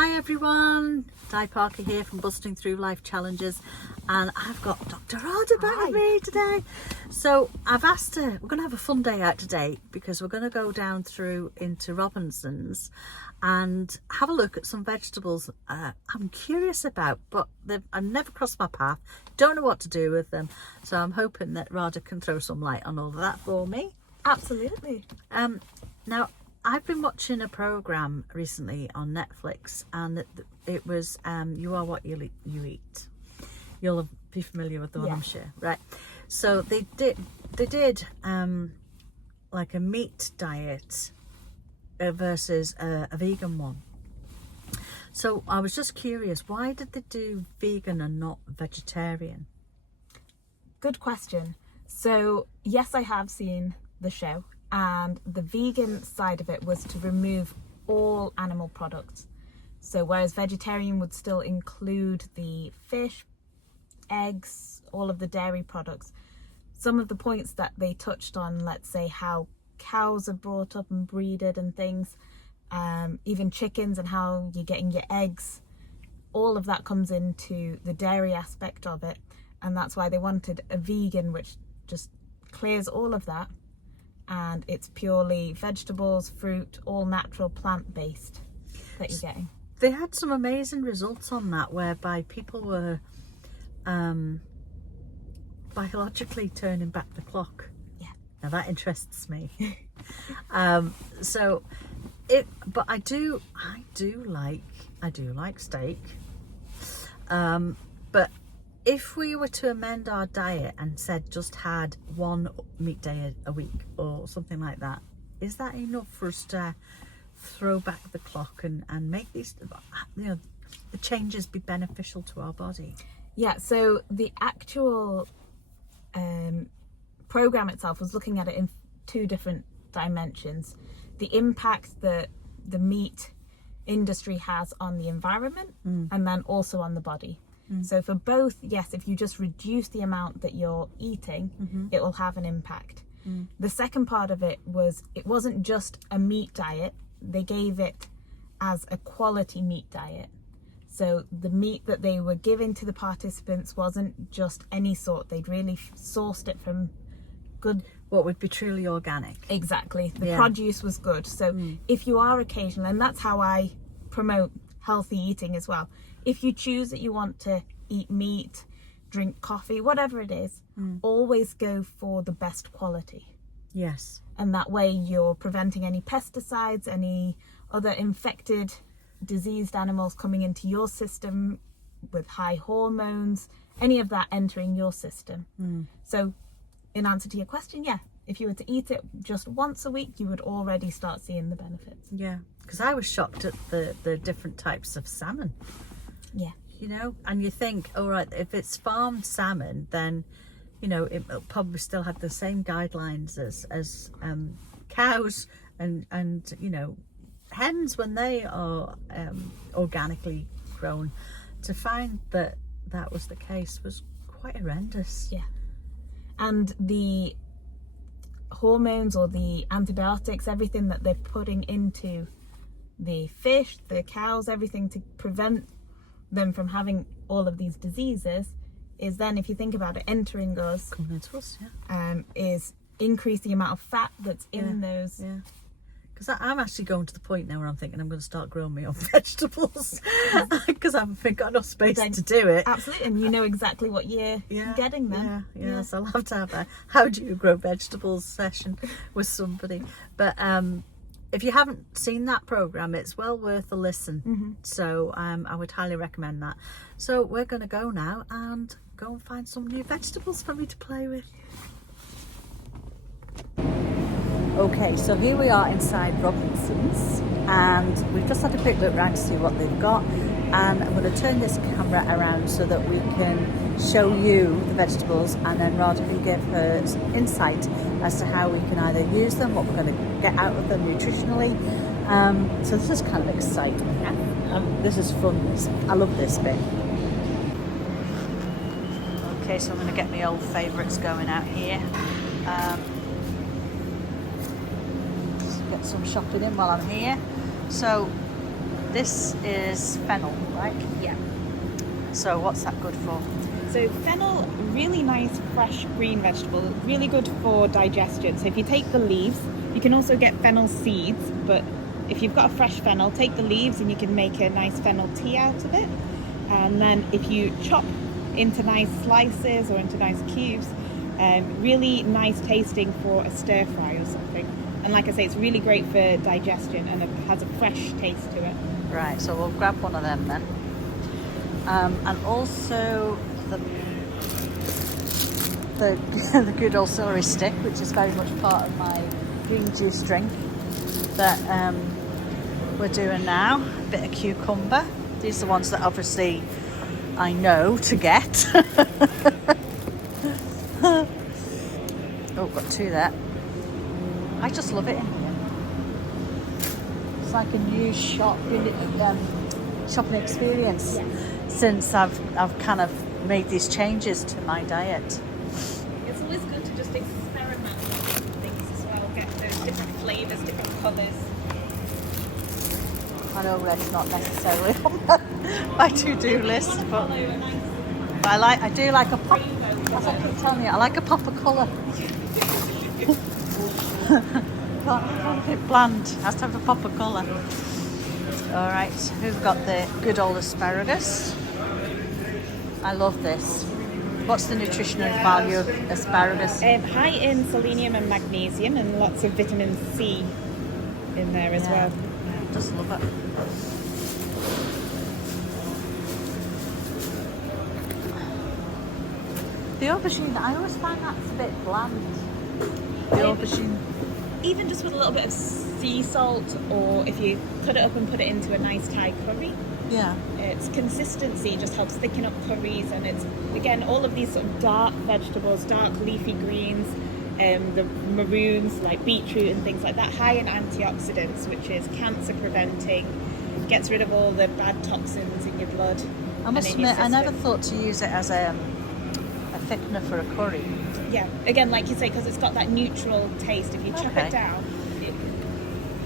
Hi everyone, Di Parker here from Busting Through Life Challenges, and I've got Dr Radha back with me today. So I've asked her, we're going to have a fun day out today because we're going to go down through into Robinson's and have a look at some vegetables I'm curious about, but I've never crossed my path, don't know what to do with them. So I'm hoping that Radha can throw some light on all of that for me. Absolutely. Now, I've been watching a program recently on Netflix, and it was You Are What You Eat. You'll be familiar with the one, I'm sure, right? So they did like a meat diet versus a vegan one. So I was just curious, why did they do vegan and not vegetarian? Good question. So yes, I have seen the show, and the vegan side of it was to remove all animal products. So whereas vegetarian would still include the fish, eggs, all of the dairy products, some of the points that they touched on, let's say how cows are brought up and breeded and things, even chickens and how you're getting your eggs, all of that comes into the dairy aspect of it. And that's why they wanted a vegan, which just clears all of that. And it's purely vegetables, fruit, all natural, plant-based that you're getting. They had some amazing results on that, whereby people were biologically turning back the clock. Yeah. Now that interests me. But I do like steak. But if we were to amend our diet and said just had one meat day a week or something like that, is that enough for us to throw back the clock and make these, the changes be beneficial to our body? Yeah, so the actual program itself was looking at it in two different dimensions. The impact that the meat industry has on the environment and then also on the body. So for both, yes, if you just reduce the amount that you're eating, it will have an impact. The second part of it wasn't just a meat diet. They gave it as a quality meat diet. So the meat that they were giving to the participants wasn't just any sort. They'd really sourced it from good... What would be truly organic. Exactly. The produce was good. So if you are occasional, and that's how I promote healthy eating as well. If you choose that you want to eat meat, drink coffee, whatever it is, always go for the best quality. Yes. And that way you're preventing any pesticides, any other infected, diseased animals coming into your system with high hormones, any of that entering your system. So in answer to your question, yeah, if you were to eat it just once a week, you would already start seeing the benefits. Yeah, because I was shocked at the different types of salmon. Yeah. You know, and you think, all right, if it's farmed salmon, then, you know, it'll probably still have the same guidelines as cows and, you know, hens when they are organically grown. To find that that was the case was quite horrendous. Yeah. And the hormones or the antibiotics, everything that they're putting into the fish, the cows, everything to prevent them from having all of these diseases, is then, if you think about it, entering us, coming into us, is increase the amount of fat that's in those. Yeah. Because I'm actually going to the point now where I'm thinking I'm going to start growing my own vegetables because I haven't got enough space to do it. Absolutely, and you know exactly what you're getting then. Yeah. So I'll have to have a how do you grow vegetables session with somebody. But if you haven't seen that program, it's well worth a listen. So I would highly recommend that. So we're going to go now and go and find some new vegetables for me to play with. Okay, so here we are inside Robinson's, and we've just had a quick look around to see what they've got, and I'm going to turn this camera around so that we can show you the vegetables, and then Radha can give her some insight as to how we can either use them, what we're going to get out of them nutritionally. So this is kind of exciting. This is fun. I love this bit. Okay, so I'm going to get my old favourites going out here. Get some shopping in while I'm here. So this is fennel, right? Yeah. So what's that good for? So fennel, really nice fresh green vegetable, really good for digestion. So if you take the leaves, you can also get fennel seeds, but if you've got a fresh fennel, take the leaves and you can make a nice fennel tea out of it. And then if you chop into nice slices or into nice cubes, really nice tasting for a stir fry or something. And like I say, it's really great for digestion and it has a fresh taste to it. Right, so we'll grab one of them then. And also the good old celery stick, which is very much part of my green juice drink that we're doing now. A bit of cucumber. These are the ones that obviously I know to get. Oh, got two there. I just love it in here. It's like a new shopping experience. Yes. Since I've kind of made these changes to my diet. It's always good to just experiment with things as well, get those different flavours, different colours. I know red's not necessarily on my to-do list, but I do like a pop. As I keep telling you, I like a pop of colour. Can't keep it bland. Has to have a pop of colour. All right, we've got the good old asparagus. I love this. What's the nutritional value of asparagus? High in selenium and magnesium, and lots of vitamin C in there as well. Yeah, just love it. The aubergine, I always find that's a bit bland. The aubergine. Even just with a little bit of sea salt, or if you cut it up and put it into a nice Thai curry, Yeah. its consistency just helps thicken up curries. And it's, again, all of these sort of dark vegetables, dark leafy greens, the maroons like beetroot and things like that, high in antioxidants, which is cancer preventing, gets rid of all the bad toxins in your blood. I must admit, I never thought to use it as a thickener for a curry. Yeah, again, like you say, because it's got that neutral taste. If you chop Okay. it down,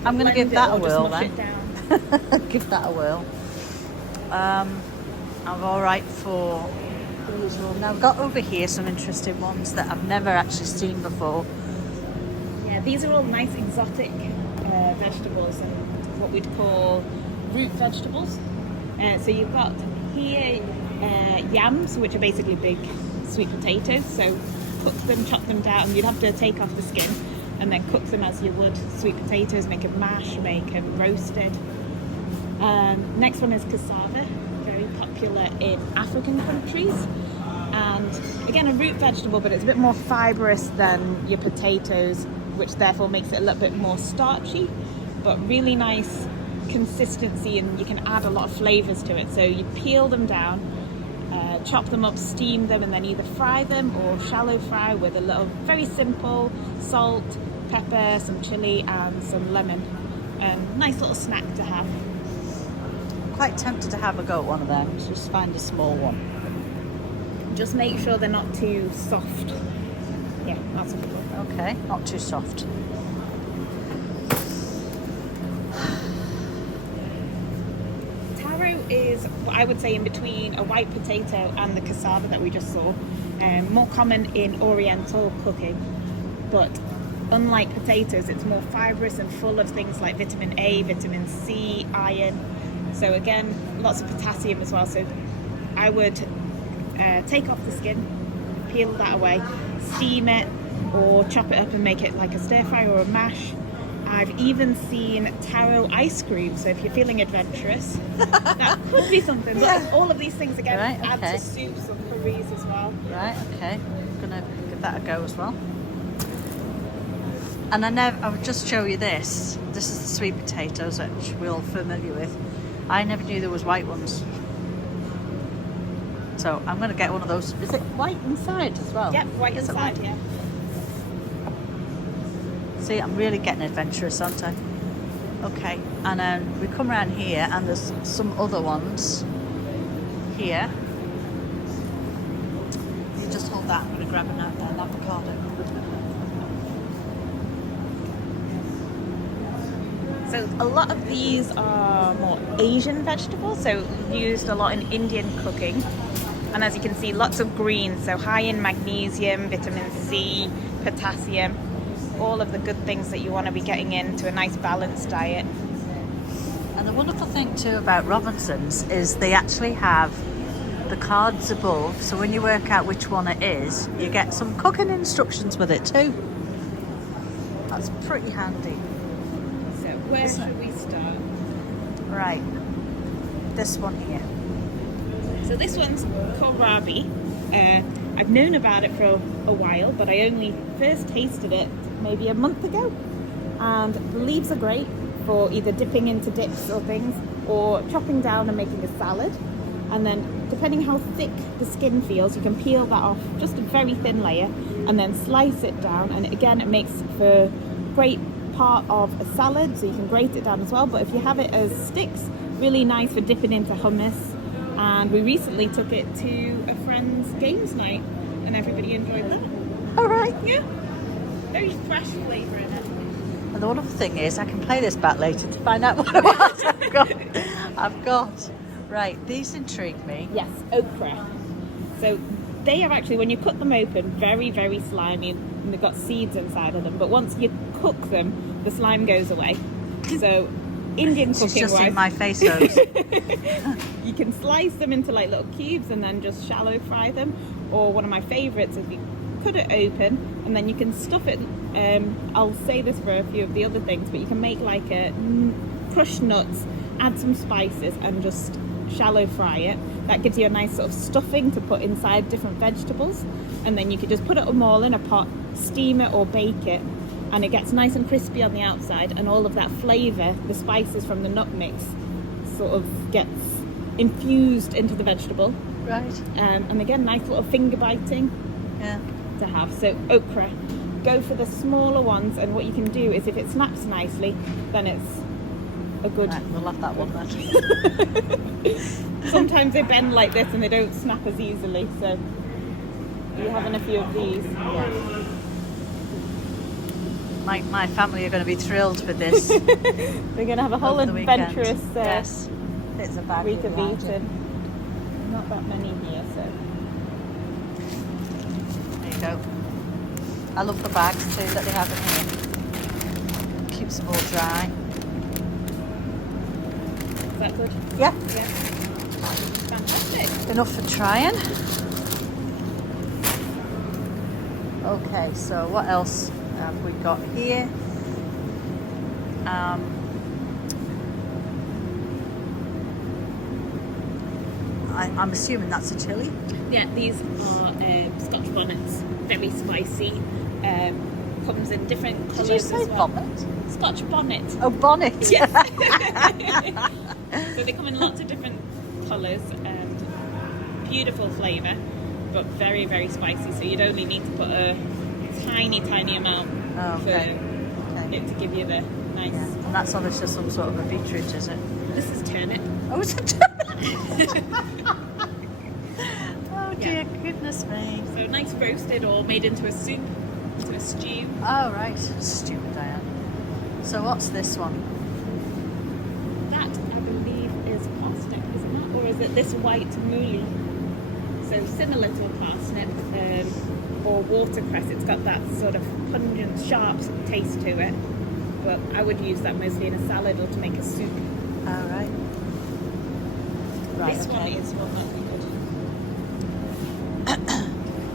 I'm going to give that a whirl then. It down. Give that a whirl. I'm all right for the usual. Now I've got over here some interesting ones that I've never actually seen before. Yeah, these are all nice exotic vegetables and what we'd call root vegetables. So you've got here yams, which are basically big sweet potatoes. So cook them, chop them down. You'd have to take off the skin and then cook them as you would sweet potatoes, make them mash, make them roasted. Next one is cassava, very popular in African countries. And again, a root vegetable, but it's a bit more fibrous than your potatoes, which therefore makes it a little bit more starchy, but really nice consistency, and you can add a lot of flavors to it. So you peel them down, chop them up, steam them, and then either fry them or shallow fry with a little, very simple salt, pepper, some chili and some lemon. Nice little snack to have. Quite tempted to have a go at one of them. Just find a small one. Just make sure they're not too soft. Yeah, that's a good one. Okay, not too soft. Taro is what I would say in between a white potato and the cassava that we just saw. More common in Oriental cooking, but unlike potatoes, it's more fibrous and full of things like vitamin A, vitamin C, iron. So again, lots of potassium as well. So I would take off the skin, peel that away, steam it, or chop it up and make it like a stir fry or a mash. I've even seen taro ice cream, so if you're feeling adventurous, that could be something. But Yeah. all of these things again Right, add okay. to soups and curries as well. Right, okay. I'm gonna give that a go as well. And I would just show you this. This is the sweet potatoes, which we're all familiar with. I never knew there was white ones. So I'm gonna get one of those. Is it white inside as well? Yep, white Is it inside, white? yeah. See, I'm really getting adventurous, aren't I? Okay, and then we come around here and there's some other ones here. You just hold that, I'm going to grab an avocado. So a lot of these are are more Asian vegetables, so used a lot in Indian cooking. And as you can see, lots of greens, so high in magnesium, vitamin C, potassium, all of the good things that you want to be getting into a nice balanced diet. And the wonderful thing too about Robinson's is they actually have the cards above, so when you work out which one it is, you get some cooking instructions with it too. That's pretty handy. So where should we start? Right, this one here. So this one's kohlrabi. I've known about it for a while, but I only first tasted it maybe a month ago. And the leaves are great for either dipping into dips or things, or chopping down and making a salad. And then depending how thick the skin feels, you can peel that off, just a very thin layer, and then slice it down. And again, it makes for a great part of a salad, so you can grate it down as well. But if you have it as sticks, really nice for dipping into hummus. And we recently took it to a friend's games night, and everybody enjoyed that. All right. Yeah, very fresh flavour in it. And the wonderful thing is I can play this back later to find out what it was I've got. Right, these intrigue me. Yes, okra. So they are actually, when you cut them open, very, very slimy, and they've got seeds inside of them. But once you cook them, the slime goes away. So Indian cooking She's just wise, in my face hose. you can slice them into like little cubes and then just shallow fry them. Or one of my favourites is you cut it open and then you can stuff it. I'll say this for a few of the other things, but you can make like a crushed nuts, add some spices and just shallow fry it. That gives you a nice sort of stuffing to put inside different vegetables, and then you could just put it all in a pot, steam it or bake it, and it gets nice and crispy on the outside, and all of that flavour, the spices from the nut mix, sort of gets infused into the vegetable. Right. And again, nice little finger biting to have. So okra, go for the smaller ones, and what you can do is if it snaps nicely, then it's a good... Right, we'll have that one then. Sometimes they bend like this and they don't snap as easily, so you're having a few of these. Yeah. My family are going to be thrilled with this. We're going to have a whole over the adventurous weekend. Yes. It's a bad week of weekend. eating. Not that many here, so... There you go. I love the bags too that they have in here. Keeps them all dry. Is that good? Yeah. Yeah. Fantastic. Enough for trying. Okay, so what else have we got here? I'm assuming that's a chilli. Yeah, these are Scotch bonnets. Very spicy. Comes in different colours. Did you say as well. bonnet? Scotch bonnet. Oh, bonnet. Yes. So they come in lots of different colours and beautiful flavour, but very, very spicy. So you'd only need to put a tiny, tiny amount for it to give you the nice... Yeah. And that's obviously some sort of a beetroot, is it? This is turnip. Oh, is it turnip? Oh dear, goodness me. So nice roasted or made into a soup, into a stew. Oh right, stupid I am. So what's this one? That, I believe, is parsnip, isn't it? Or is it this white mooli? So similar to a parsnip or watercress. It's got that sort of pungent, sharp taste to it. But I would use that mostly in a salad or to make a soup. Oh right. Right, This one okay. is one that we could.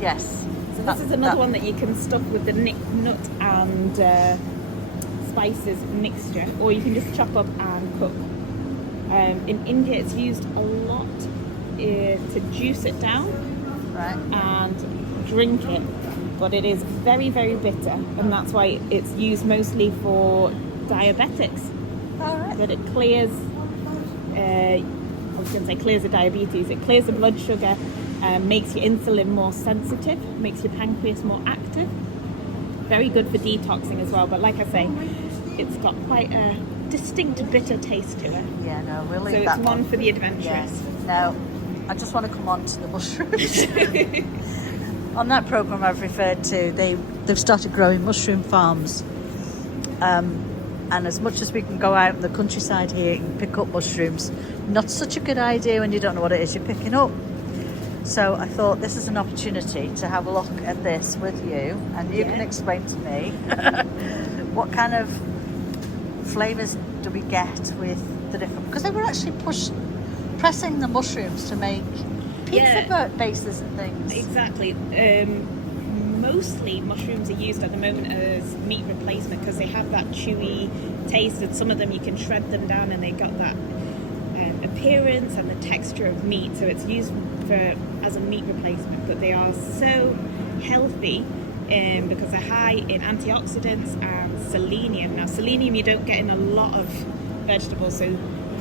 Yes. So this is another one that you can stuff with the nut and spices mixture, or you can just chop up and cook. In India, it's used a lot to juice it down and drink it, but it is very, very bitter, and that's why it's used mostly for diabetics. All right. That it clears. I was going to say clears the diabetes. It clears the blood sugar. Makes your insulin more sensitive, makes your pancreas more active. Very good for detoxing as well, but like I say, it's got quite a distinct bitter taste to it. Yeah, no, we'll leave So that it's one for the adventurous. Yes. Now, I just want to come on to the mushrooms. On that programme I've referred to, they've started growing mushroom farms and as much as we can go out in the countryside here and pick up mushrooms, not such a good idea when you don't know what it is you're picking up. So I thought this is an opportunity to have a look at this with you, and you can explain to me what kind of flavours do we get with the different, because they were actually pressing the mushrooms to make pizza bases and things. Exactly. Mostly mushrooms are used at the moment as meat replacement because they have that chewy taste, and some of them you can shred them down and they got that appearance and the texture of meat, so it's used as a meat replacement. But they are so healthy because they're high in antioxidants and selenium. Now selenium you don't get in a lot of vegetables, so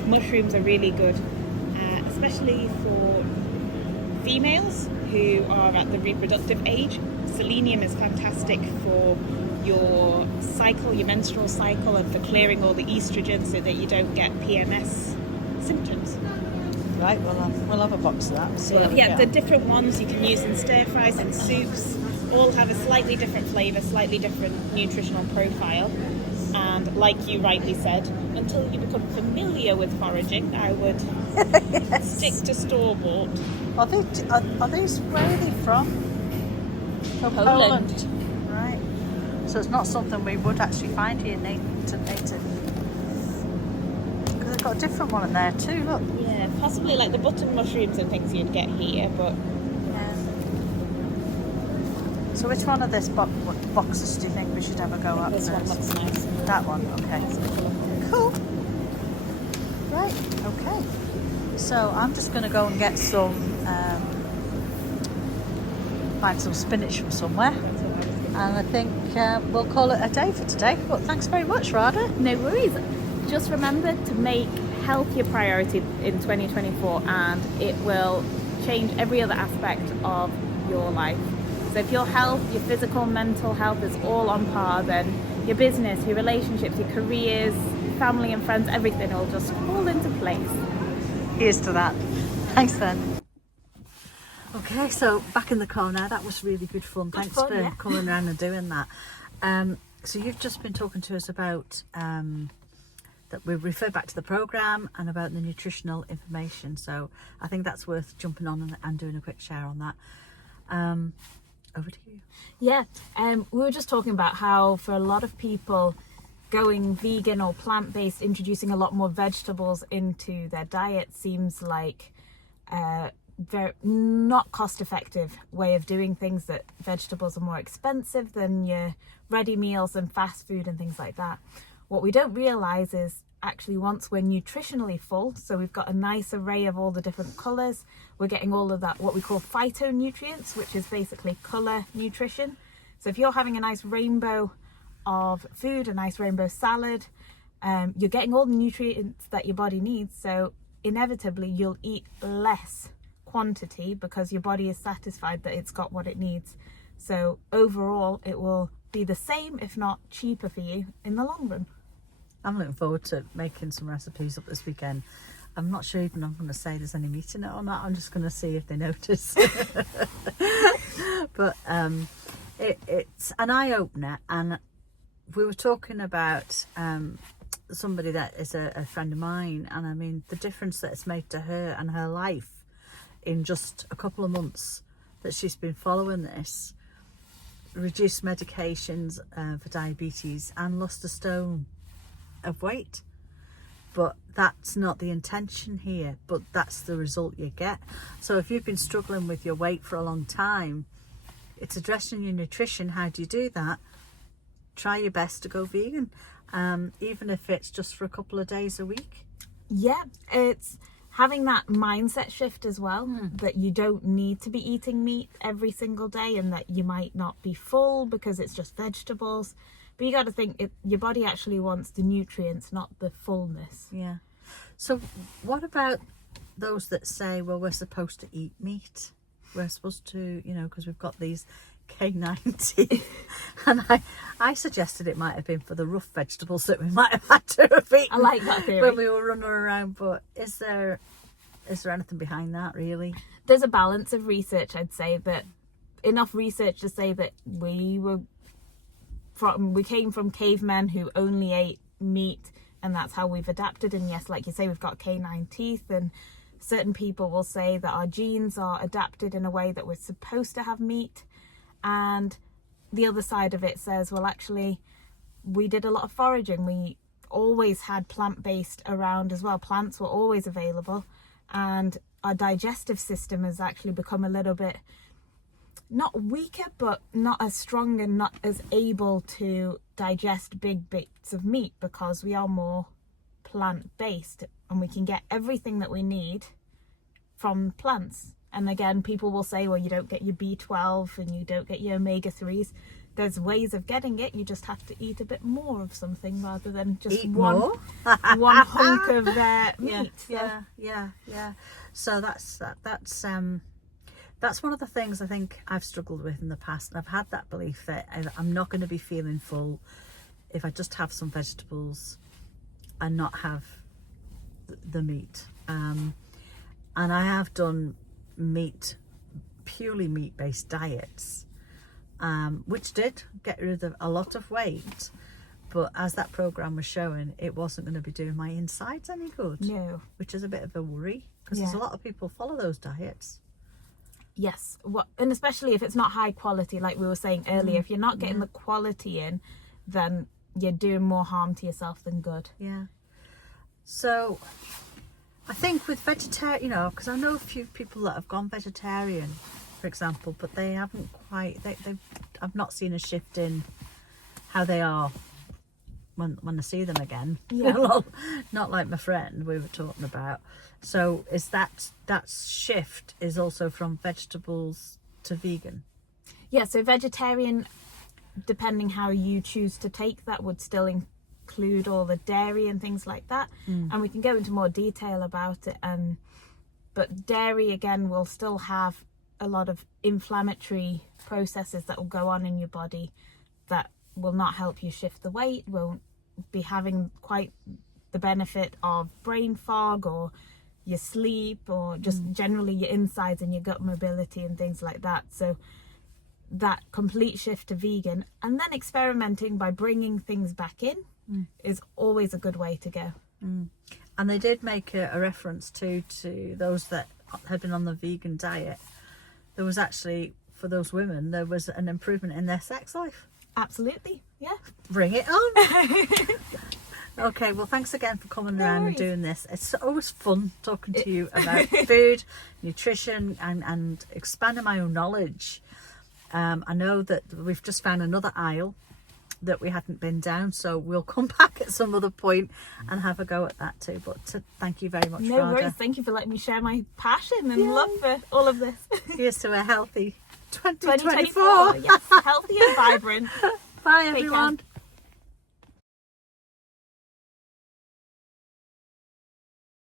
mushrooms are really good, especially for females who are at the reproductive age. Selenium is fantastic for your cycle, your menstrual cycle, and for clearing all the estrogen so that you don't get PMS symptoms. Right, we'll have a box of that. So the different ones you can use in stir fries and soups all have a slightly different flavour, slightly different nutritional profile. And like you rightly said, until you become familiar with foraging, I would stick to store-bought. Are these, where are they from? From Poland. Right. So it's not something we would actually find here native. Because they've got a different one in there too, look. Yeah, possibly like the button mushrooms and things you'd get here, but... Yeah. So which one of this boxes do you think we should have a go at This first? one looks nice. That one, okay. Cool. Right, okay. So I'm just going to go and get some, find some spinach from somewhere. And I think we'll call it a day for today. But thanks very much, Radha. No worries. Just remember to make health your priority in 2024, and it will change every other aspect of your life. So if your health, your physical, mental health is all on par, then your business, your relationships, your careers, family and friends, everything will just fall into place. Here's to that. Thanks then. Okay, so back in the car now. That was really good fun. Thanks for coming around and doing that. So you've just been talking to us about that we refer back to the programme and about the nutritional information. So I think that's worth jumping on and doing a quick share on that. Over to you. Yeah, we were just talking about how for a lot of people going vegan or plant-based, introducing a lot more vegetables into their diet seems like a very not cost-effective way of doing things, that vegetables are more expensive than your ready meals and fast food and things like that. What we don't realise is actually once we're nutritionally full, so we've got a nice array of all the different colours, we're getting all of that what we call phytonutrients, which is basically colour nutrition. So if you're having a nice rainbow of food, a nice rainbow salad, you're getting all the nutrients that your body needs, so inevitably you'll eat less quantity because your body is satisfied that it's got what it needs. So overall it will be the same, if not cheaper for you in the long run. I'm looking forward to making some recipes up this weekend. I'm not sure even I'm going to say there's any meat in it or not. I'm just going to see if they notice. But it's an eye-opener, and we were talking about somebody that is a friend of mine, and I mean the difference that it's made to her and her life in just a couple of months that she's been following this. Reduced medications for diabetes and lost a stone of weight. But that's not the intention here, but that's the result you get. So if you've been struggling with your weight for a long time, it's addressing your nutrition. How do you do that? Try your best to go vegan, even if it's just for a couple of days a week. Yeah, it's having that mindset shift as well, that you don't need to be eating meat every single day, and that you might not be full because it's just vegetables. But you got to think, your body actually wants the nutrients, not the fullness. Yeah. So what about those that say, well, we're supposed to eat meat? We're supposed to, because we've got these K90. And I suggested it might have been for the rough vegetables that we might have had to have eaten. I like that theory. When we were running around. But is there anything behind that, really? There's a balance of research, I'd say, but enough research to say that we came from cavemen who only ate meat, and that's how we've adapted. And yes, like you say, we've got canine teeth, and certain people will say that our genes are adapted in a way that we're supposed to have meat. And the other side of it says, well, actually, we did a lot of foraging. We always had plant-based around as well. Plants were always available, and our digestive system has actually become a little bit, not weaker, but not as strong and not as able to digest big bits of meat, because we are more plant-based and we can get everything that we need from plants. And again, people will say, well, you don't get your B12 and you don't get your omega-3s. There's ways of getting it. You just have to eat a bit more of something rather than just one hunk of meat. Yeah. So that's one of the things I think I've struggled with in the past. And I've had that belief that I'm not going to be feeling full if I just have some vegetables and not have the meat. And I have done purely meat-based diets, which did get rid of a lot of weight. But as that program was showing, it wasn't going to be doing my insides any good. No. Which is a bit of a worry, because there's a lot of people follow those diets. Yes, and especially if it's not high quality, like we were saying earlier, if you're not getting the quality in, then you're doing more harm to yourself than good. Yeah. So I think with vegetarian, because I know a few people that have gone vegetarian, for example, but they haven't quite, I've not seen a shift in how they are when I see them again. Yeah. Not like my friend we were talking about. So is that shift is also from vegetables to vegan? Yeah, so vegetarian, depending how you choose to take that, would still include all the dairy and things like that. And we can go into more detail about it. But dairy, again, will still have a lot of inflammatory processes that will go on in your body that will not help you shift the weight, won't be having quite the benefit of brain fog or your sleep, or just generally your insides and your gut mobility and things like that. So that complete shift to vegan, and then experimenting by bringing things back in, is always a good way to go. And they did make a reference to those that had been on the vegan diet. There was actually, for those women, there was an improvement in their sex life. Absolutely, yeah. Bring it on. Okay, well, thanks again for coming around and doing this. It's always fun talking to you about food, nutrition, and expanding my own knowledge. I know that we've just found another aisle that we hadn't been down, so we'll come back at some other point and have a go at that too. But thank you very much, No Radha. worries. Thank you for letting me share my passion and love for all of this. Here's to a healthy 2024. 2024. Yes, healthy and vibrant. Bye, Take everyone. care.